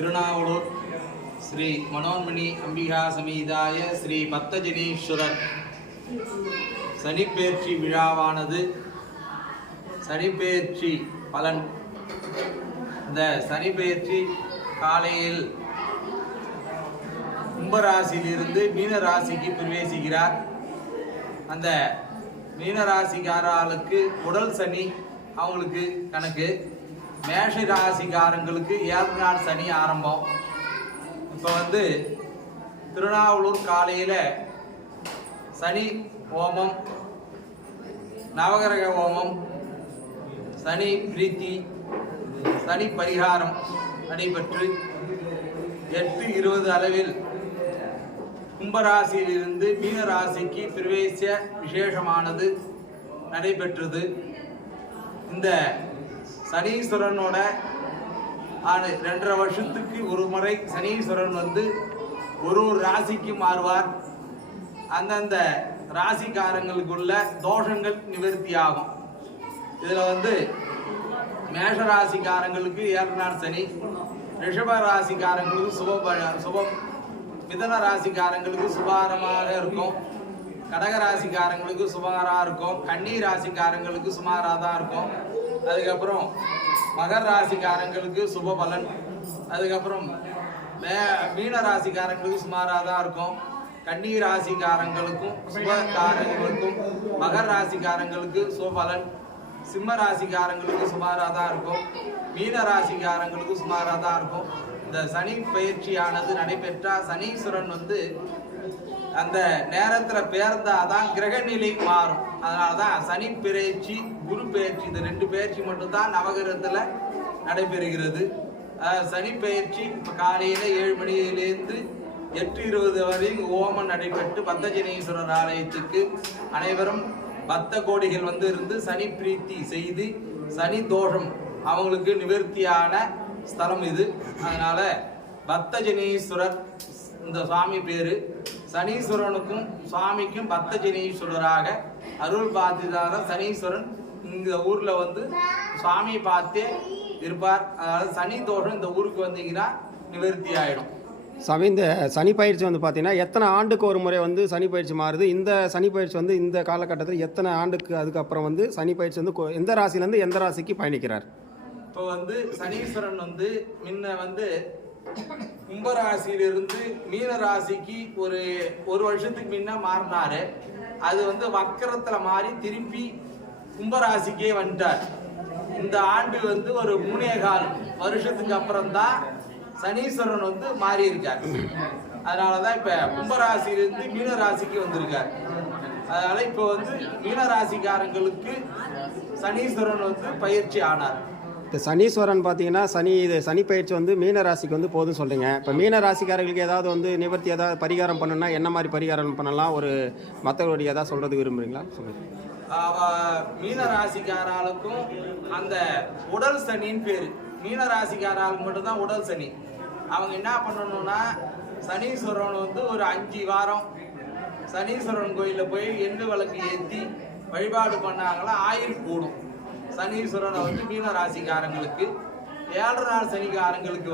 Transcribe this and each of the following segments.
திருநாவலூர் ஸ்ரீ மனோன்மணி அம்பிகா சமீதாய ஸ்ரீ பத்தஜனீஸ்வரர் சனிப்பெயர்ச்சி விழாவானது சனிப்பெயர்ச்சி பலன். இந்த சனிப்பெயர்ச்சி காலையில் கும்பராசியிலிருந்து மீனராசிக்கு பிரவேசிக்கிறார். அந்த மீனராசிக்காரர்களுக்கு உடல் சனி அவங்களுக்கு கணக்கு. மேஷ ராசிக்காரங்களுக்கு 7 நாள் சனி ஆரம்பம். இப்போ திருநாவலூர் காலையில் சனி ஹோமம், நவகிரக ஹோமம், சனி பிரீத்தி, சனி பரிகாரம் நடைபெற்று 8:20 அளவில் கும்பராசியிலிருந்து மீனராசிக்கு பிரவேச விசேஷமானது நடைபெற்றது. இந்த சனீஸ்வரனோட 2.5 வருஷத்துக்கு ஒரு முறை சனீஸ்வரன் ஒரு ராசிக்கு மாறுவார். அந்தந்த ராசிக்காரங்களுக்குள்ள தோஷங்கள் நிவர்த்தி ஆகும். இதில் மேஷ ராசிக்காரங்களுக்கு 7 நாள் சனி, ரிஷப ராசிக்காரங்களுக்கு சுபம், மிதன ராசிக்காரங்களுக்கு சுபாரமாக இருக்கும், கடக ராசிக்காரங்களுக்கு சுமாராக இருக்கும், கன்னி ராசிக்காரங்களுக்கு சுமாராக தான் இருக்கும். அதுக்கப்புறம் மகர ராசிக்காரங்களுக்கு சுப பலன். அதுக்கப்புறம் மீன ராசிக்காரங்களுக்கு சுமாராக தான் இருக்கும். கன்னி ராசிக்காரங்களுக்கும் சுபகாரங்களுக்கும், மகர ராசிக்காரங்களுக்கு சுபபலன், சிம்ம ராசிக்காரங்களுக்கு சுமாராக தான் இருக்கும், மீன ராசிக்காரங்களுக்கு சுமாராக தான் இருக்கும். இந்த சனி பயிற்சியானது நடைபெற்றால் சனீஸ்வரன் அந்த நேரத்தில் பேர்ந்தாதான் கிரக நிலை மாறும். அதனால தான் சனி பயிற்சி, குரு பயிற்சி, இந்த 2 பயிற்சி மட்டும்தான் நவகிரகத்தில் நடைபெறுகிறது. சனி பயிற்சி காலையில் 7 மணியிலேருந்து 8:20 வரை ஹோமம் நடைபெற்று பத்தஜனீஸ்வரர் ஆலயத்துக்கு அனைவரும் பக்த கோடிகள் இருந்து சனி பிரீத்தி செய்து சனி தோஷம் அவங்களுக்கு நிவர்த்தியான ஸ்தலம் இது. அதனால பத்தஜனீஸ்வரர் இந்த சுவாமி பேரு. சனீஸ்வரனுக்கும் சுவாமிக்கும் பத்தஜனீஸ்வரராக அருள் பார்த்துதான் சனீஸ்வரன் இந்த ஊர்ல சுவாமியை பார்த்தே இருப்பார். அதனால சனி தோஷம் இந்த ஊருக்கு வந்தீங்கன்னா நிவர்த்தி ஆயிடும். சாமி, இந்த சனி பயிற்சி பார்த்தீங்கன்னா எத்தனை ஆண்டுக்கு ஒரு முறை சனி பயிற்சி மாறுது? இந்த சனி பயிற்சி இந்த காலகட்டத்தில் எத்தனை ஆண்டுக்கு அதுக்கப்புறம் சனி பயிற்சி எந்த ராசிலேருந்து எந்த ராசிக்கு பயணிக்கிறார்? இப்போ சனீஸ்வரன் முன்ன கும்பராசியிலிருந்து மீன ராசிக்கு ஒரு வருஷத்துக்கு முன்ன மாறினாரு. அது வக்கரத்துல மாறி திருப்பி கும்பராசிக்கே வந்துட்டார். இந்த ஆண்டு ஒரு 3.25 வருஷத்துக்கு அப்புறம் தான் சனீஸ்வரன் மாறி இருக்கார். அதனாலதான் இப்ப கும்பராசியிலிருந்து மீன ராசிக்கு வந்திருக்கார். அதனால இப்போ மீன ராசிக்காரங்களுக்கு சனீஸ்வரன் பயிற்சி ஆனார். இப்போ சனீஸ்வரன் பார்த்தீங்கன்னா சனி பயிற்சி மீன ராசிக்கு போதும் சொல்கிறீங்க. இப்போ மீன ராசிக்காரர்களுக்கு ஏதாவது நிவர்த்தி ஏதாவது பரிகாரம் பண்ணணும்னா என்ன மாதிரி பரிகாரம் பண்ணலாம்? ஒரு மற்றவர்களுடைய ஏதாவது சொல்கிறது விரும்புகிறீங்களா? சொல்லுங்கள். மீன ராசிக்காரர்களுக்கும் அந்த உடல் சனின்னு பேர். மீன ராசிக்காரர்களுக்கு மட்டும்தான் உடல் சனி. அவங்க என்ன பண்ணணும்னா சனீஸ்வரன் ஒரு 5 வாரம் சனீஸ்வரன் கோயிலில் போய் எண்டு விளக்கு ஏற்றி வழிபாடு பண்ணாங்களா ஆயுள் கூடும். சனீஸ்வரனை மீன ராசிக்காரங்களுக்கு 7 நாள் சனிக்காரங்களுக்கு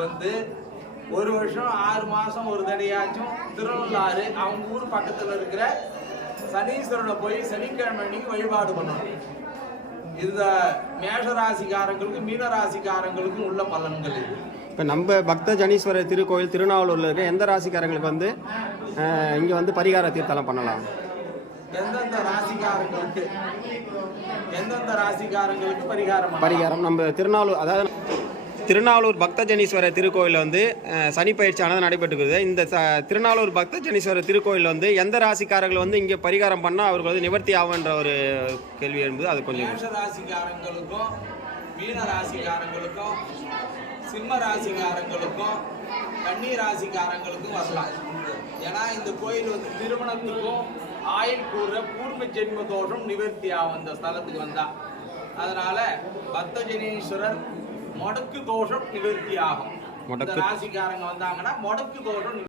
ஒரு வருஷம் 6 மாதம் ஒரு தடையாச்சும் திருநள்ளாறு அவங்க ஊர் பக்கத்தில் இருக்கிற சனீஸ்வரனை போய் சனிக்கிழமை அன்னைக்கு வழிபாடு பண்ணணும். இந்த மேஷ ராசிக்காரங்களுக்கும் மீன ராசிக்காரங்களுக்கும் உள்ள பலன்கள் இது. இப்போ நம்ம பக்த ஜனீஸ்வரர் திருக்கோயில் திருநாவலூரில் இருக்க எந்த ராசிக்காரங்களுக்கு இங்கே பரிகார தீர்த்தம் பண்ணலாம்? எந்தெந்த ராசிக்காரங்களுக்கு பரிகாரம் நம்ம திருநாவலூர் பக்த ஜனீஸ்வரர் திருக்கோயிலில் சனி பயிற்சியானது நடைபெற்றுக்கிறது. இந்த திருநாவலூர் பக்த ஜனீஸ்வரர் திருக்கோயிலில் எந்த ராசிக்காரர்கள் இங்கே பரிகாரம் பண்ணால் அவர்கள் நிவர்த்தி ஆகுன்ற ஒரு கேள்வி என்பது அது கொஞ்சம். மேஷ ராசிக்காரங்களுக்கும் மீன ராசிக்காரங்களுக்கும் சிம்ம ராசிக்காரங்களுக்கும் கன்னி ராசிக்காரங்களுக்கும் வரலாம். ஏன்னா இந்த கோயில் திருமணத்துக்கும் ஆயுள் கூற பூர்வ ஜென்ம தோஷம் நிவர்த்தி ஆகும் இந்த ஸ்தலத்துக்கு வந்தா. அதனால பத்தஜனீஸ்வரர் முடக்கு தோஷம் நிவர்த்தி ஆகும். ராசிக்காரங்க வந்தாங்கன்னா முடக்கு தோஷம்